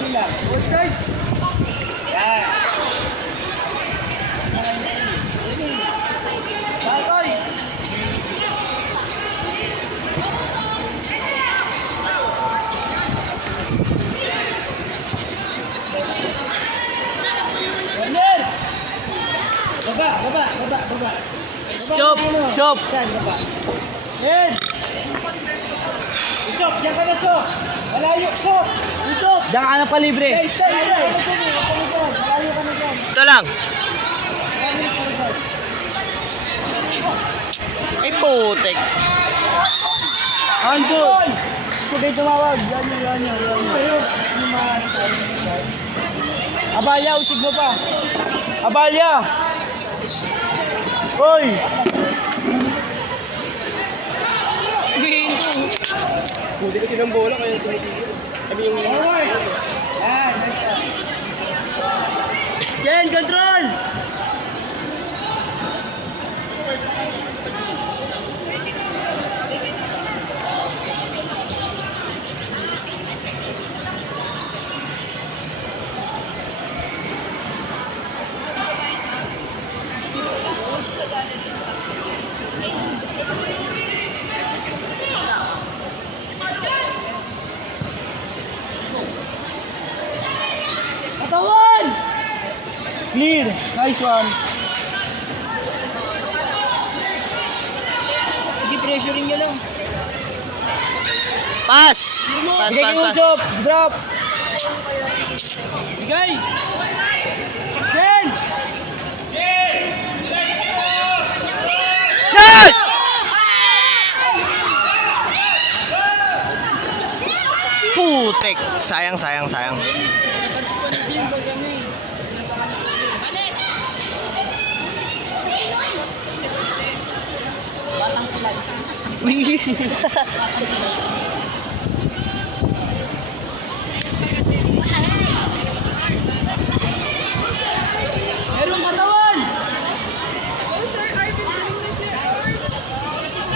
nila. Outside. Yan. Batoy. Corner. Baba. Chop. Saan, baba. Yan. Usop, diyan ka na, Sok. Malayo, Sok. Usop. Diyan ka na palibre. Stay. Malayo ka na dyan. Ito lang. Ay, putek. Handball. Gusto kayo tumawag. Yan. Abalya, usig mo pa. Abalya. Hoy. Hindi kasi ng bola kaya tumitigil. Sabi yung... Yan, nice one. Yan, control. Katawan! Clear. Nice one. Sige, pressurein nyo lang. Pass! Bigay yung job. Drop. Bigay. Then. Yes! Putek! Sayang. Meron katawan.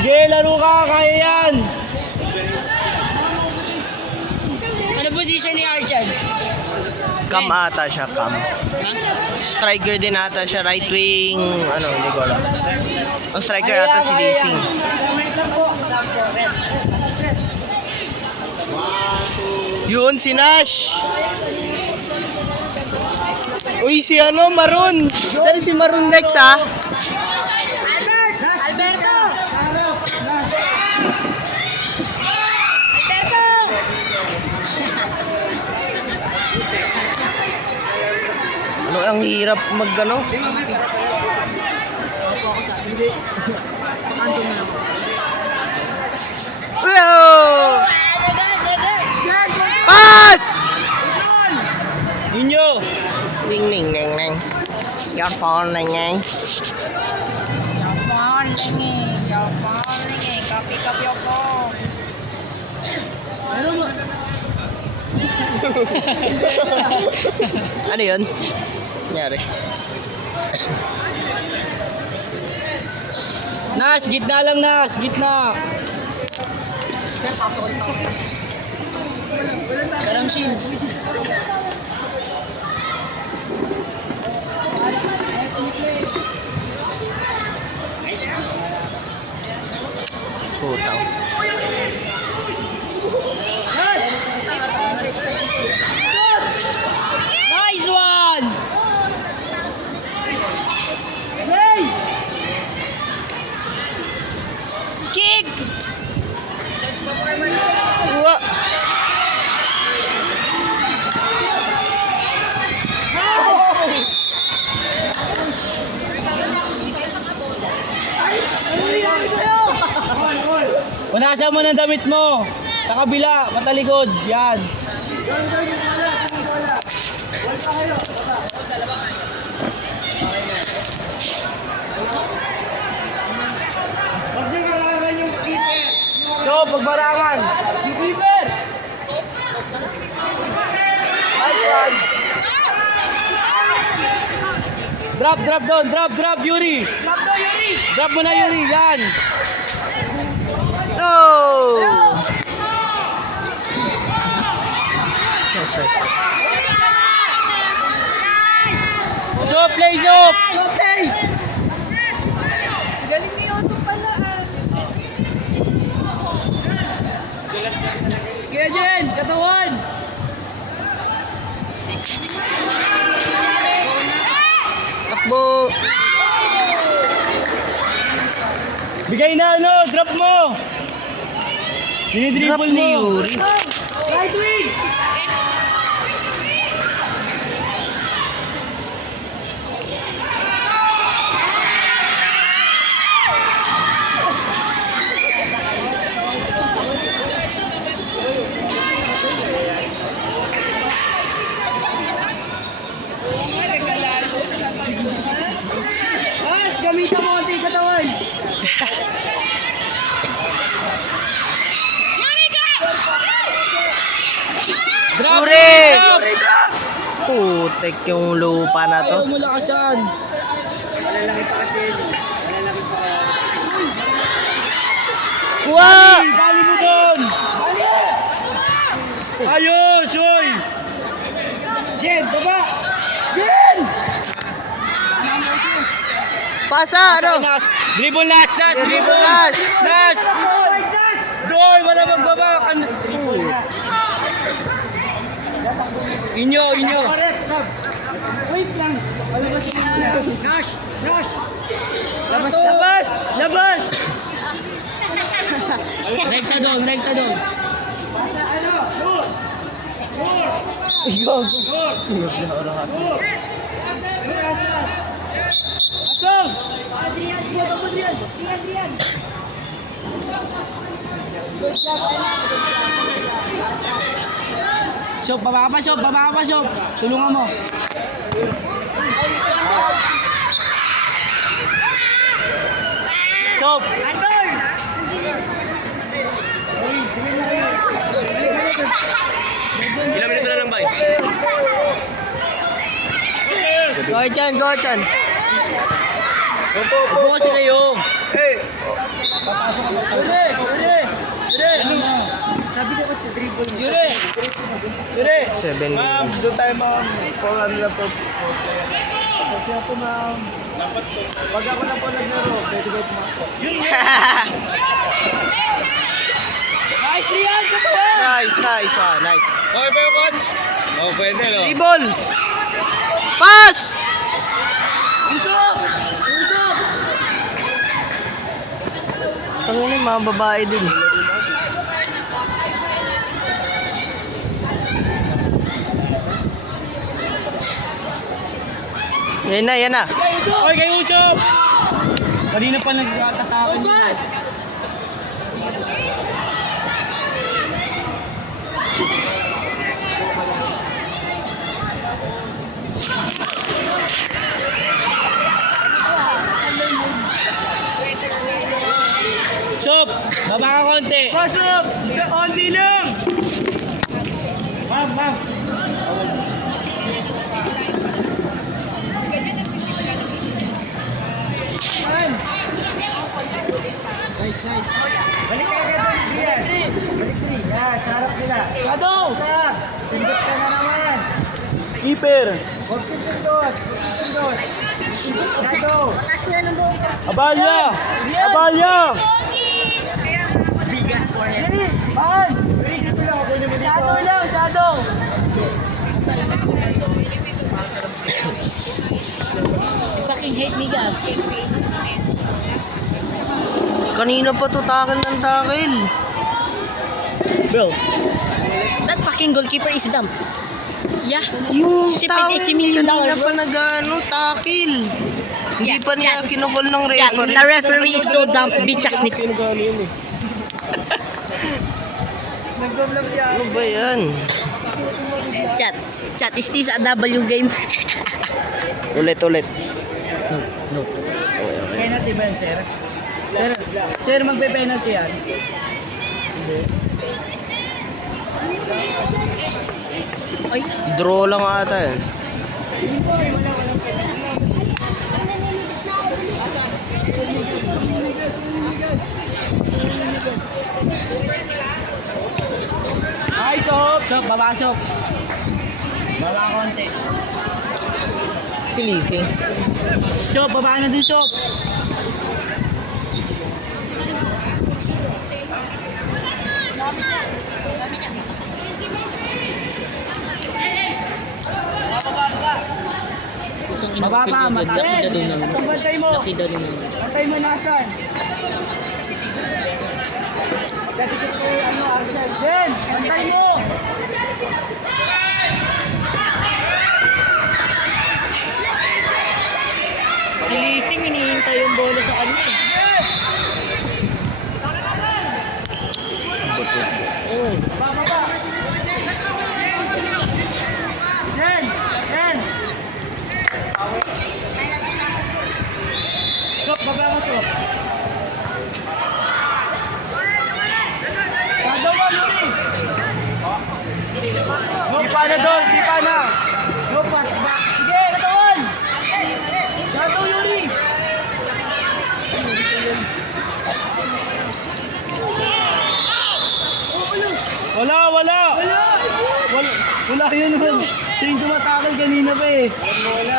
Sige, laro ka. Kaya yan. Ano position ni Archad? Cam ata siya, cam. Striker din ata siya, right wing, hindi ko alam. Ang striker ata si Leasing. Yun, si Nash! Uy, si Maroon! Saan si Maroon next, ha? Ang hirap mag-ano? Wow! Pass! Ninyo. Ning. Your phone ringing. Copy your phone. Ano yun? Nangyari? Nas, gitna lang, Nas. Gitna. Karamshin. Putang. Nice one! Hey! Kick! Wa! Punasan mo ng damit mo. Sa kabila, patalikod. Yan. So, pagbarangan. Yung keeper. Drop down. Drop, Yuri. Drop mo na, Yuri. Yan. Oh! Offside. Shop, play, shop! Play! Galing ni Oso pala ah. Kaya Jen, katawan! Takbo! Bigay na ano, drop mo! Drop Dinidribble ni mo! Yuri. Right wing! Mas, gamitan mo konti katawan. Drop! Yuri! Drop! Putek yung lupa na to. Ayaw mo lakasan! Malalaki pa kasi. Malalaki pa. Kuha! Dali mo doon! Ayos, oy! Jen, baba! Jen! Pasa, ano? Dribble last, last! Dribble last. Last! Doon, wala magbaba! Inyo, inyo! Correct, sab. Wait lang. Palabas mo lang. Nash! Nash! Labas, labas! Labas! Rekta doon, rekta doon. Pasa ano? Door! Ikaw. Asong! Adrian, baba mo Adrian. Si Adrian. Good job, Shop, baba ka pa, Shop! Baba ka pa, Shop! Tulungan mo. Shop! Andor! Ilang minuto na lang, bay? Go dyan, go dyan. Upo kasi kayo. Hey! Papasok ka pa. Yuri! Yuri! Yuri! Sabi ko kasi dribble mo. Yuri! Yuri! 7 Ma'am, minutes. doon tayo ma'am. Kung ano lang po. Kasi ako ma'am. Pag ako na po naglaro, pwede kayo pumasok. Yun Nice, Rian! Katawan! Nice, nice. Ah, nice. Okay ba yung coach? Oh, pwede no? Dribble! Pass! Usok! Usok! Tangin yung mga babae dun. Yan na, yan na. Okay, kayo Usop! Kanina pa nagtatatakan Focus! Shop! Baba ka konti! Pasok! Only lang! Ma'am, ma'am! Man! Nice, nice. Balik ka agad doon, Rian. Balik, Rian. Yan, sa harap nila. Shadow! Stop! Sundot ka na naman. Keeper! Huwag susundot. Susundot. Shadow. Abalya! Abalya! Bigas for him. Dali! Baan! Dito lang. Okay naman dito. Shadow lang, shadow. Fucking hate me, guys. Kanina pa to takil ng takil. Bro, That fucking goalkeeper is dumb. Yeah. Yung She paid $80 takil million, kanina bro. pa nag-ano, takil. Hindi Yeah, pa niya yeah. kinukol ng Yeah, referee. the referee is so dumb. Bitch ass nigga. pinagano yun eh. Nagdumlam siya. Ano ba yan? Chat. Chat, is this a W game? Ulit, ulit. No. Okay, okay. Penalty ba yan, sir? Sir, magpe-penalty yan. Ay, Draw lang ata yan. Ay, Shop! Shop, baba Shop! si Lizzie. Shop, baba na dun, Shop. Baba pa, mataas. Ang bantay mo. Bantay mo nasan. Pagkatikit ko ano, Arsen. Jen, bantay mo. Si Lising, hinihintay yung bola sa kanya. Baba pa. Jen, Jen. Sok, baba mo, Sok. Padawa, Yuri. Di pa na doon, di pa na. No pass back. Sige, katawan. Gataw, Yuri. Wala. Wala yun. Siya yung tumatakal kanina pa eh. Wala.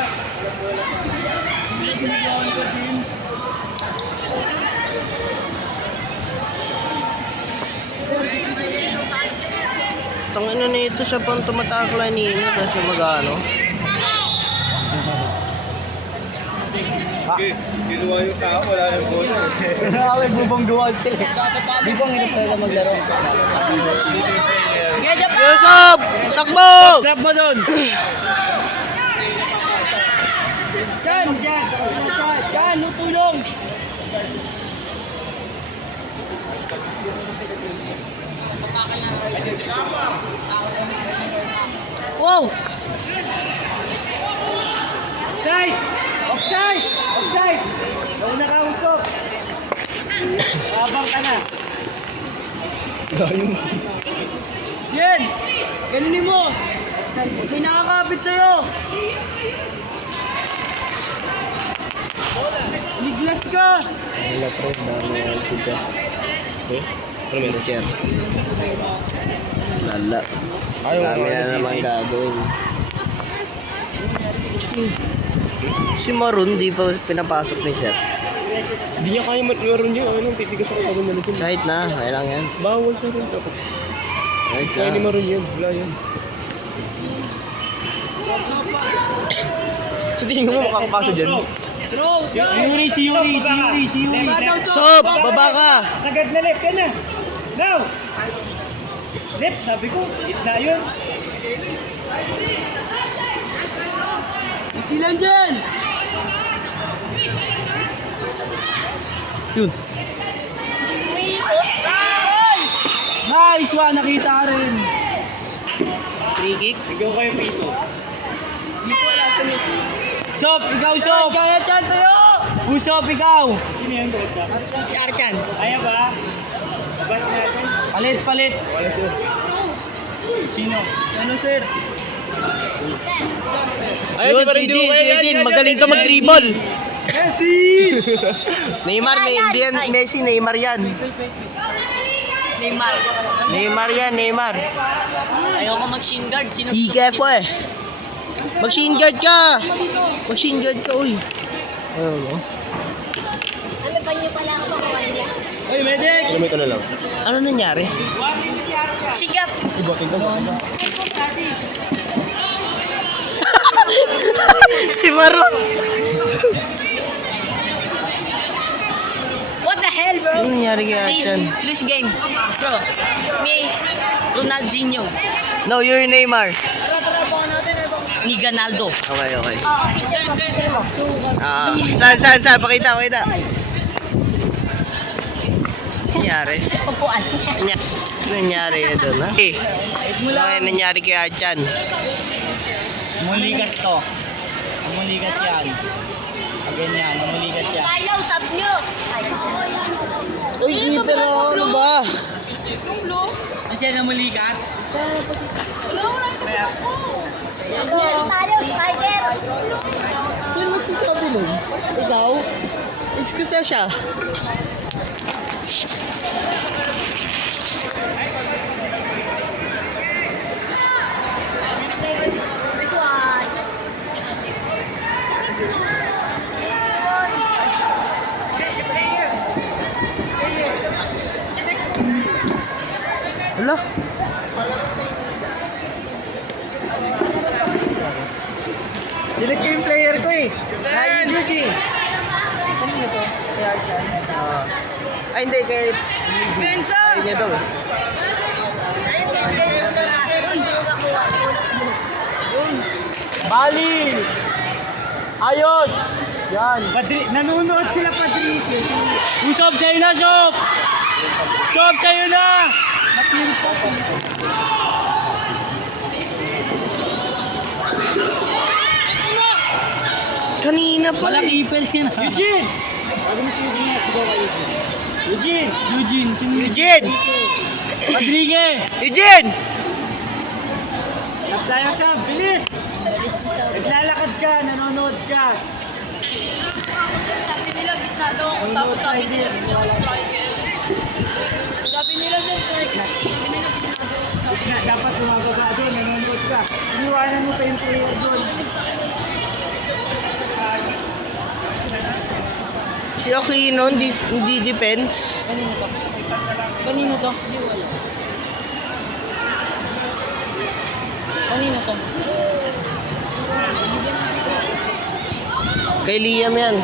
Tangina na ito siya pang tumatakla nino tapos yung mag-ano. Kinuha yung tao, wala nang bola. Nakaway bubong duwag sila. Di ba hirap talaga maglaro? Yusuf! Takbo! Trap mo doon! Yan! Yan! Tutulong! Wow! Offside! Offside! Offside! Huwag na kausok! Abang ka na! Yan! Ganunin mo! May nakakapit sa'yo! Liglas ka! Wala pre, dahil ka. Okay? Pero meron chair. Lala. Dami na naman gagawin. Si Maroon, di pa pinapasok ni Sir. Hindi niya kaya Maroon yun. Ano, titigas ako pag umalit yun. Kahit na, kaya lang yan. Bawal na rin. Kahit Kaya ni na. Maroon yun. Wala yun. So, tingin mo makakapasa dyan. Yuri! Si Yuri! Sob! Baba ka! Sagad na left ka na! Now! Left, sabi ko, gitna yun. Isilan dyan! Yun. Nice one! Nakita ka rin! Free kick? Ikaw kayo pito. Sop! Ikaw, Sop! Kaya dyan tayo! Usop, ikaw! Sino yan, Breksa? Si Archan! Kaya ba? Labas natin. Palit! Wala siya. Sino? Ano, sir? Yun, si Jin. Magaling to mag-dribble. Messi! Neymar, hindi yan Messi, Neymar yan. Neymar. Ayoko mag-shin guard. Sino? Ikef eh. Mag-shin guard ka, uy. Ano mo? Oy, medic! Alam mo ito na lang. Ano nangyari? Sigat! Ibotin to. Si Maroon. What the hell, bro? Ano nangyari kay Achan? Lose game. Bro, me, Ronaldinho. No, you're Neymar. Ni Ganaldo. Okay. Oo, picture mo. Saan? Pakita. Ano nangyari? Upuan. Ano nangyari doon, ha? Ano nangyari kay Achan? Muligat to. Muligat yan. Ganyan, muligat yan. Ayaw, sabi nyo. Uy, pero ano ba? Nandiyan na muligat? Tayo, striker. Sino magsasabi nun? Ikaw? Excuse na siya. This one. Select ko yung player ko eh. Ryan Juki. Kanino to? Kay Archan. Ay, hindi. Kay... Ay, niya daw eh. Bali! Ayos! Yan. Nanonood sila Padrike. Usop sa'yo na, Sop! Sop sa'yo na! Kanina pa. Walang ipel yan. Eugene! Sabi mo si Eugene, sigaw ka Eugene. Eugene! Eugene! Eugene! Rodriguez! Eugene! Lap tayo sa bilis. Naglalakad ka, nanonood ka. Sabi nila gitna daw. Nanonood ka din. Sabi nila sa strike. Dapat lumababa doon, nanonood ka. Iniwanan mo pa yung player doon. Si Aquino, hindi defense. Kanino to? Kanino to? Kanino to? Kay Liam yan.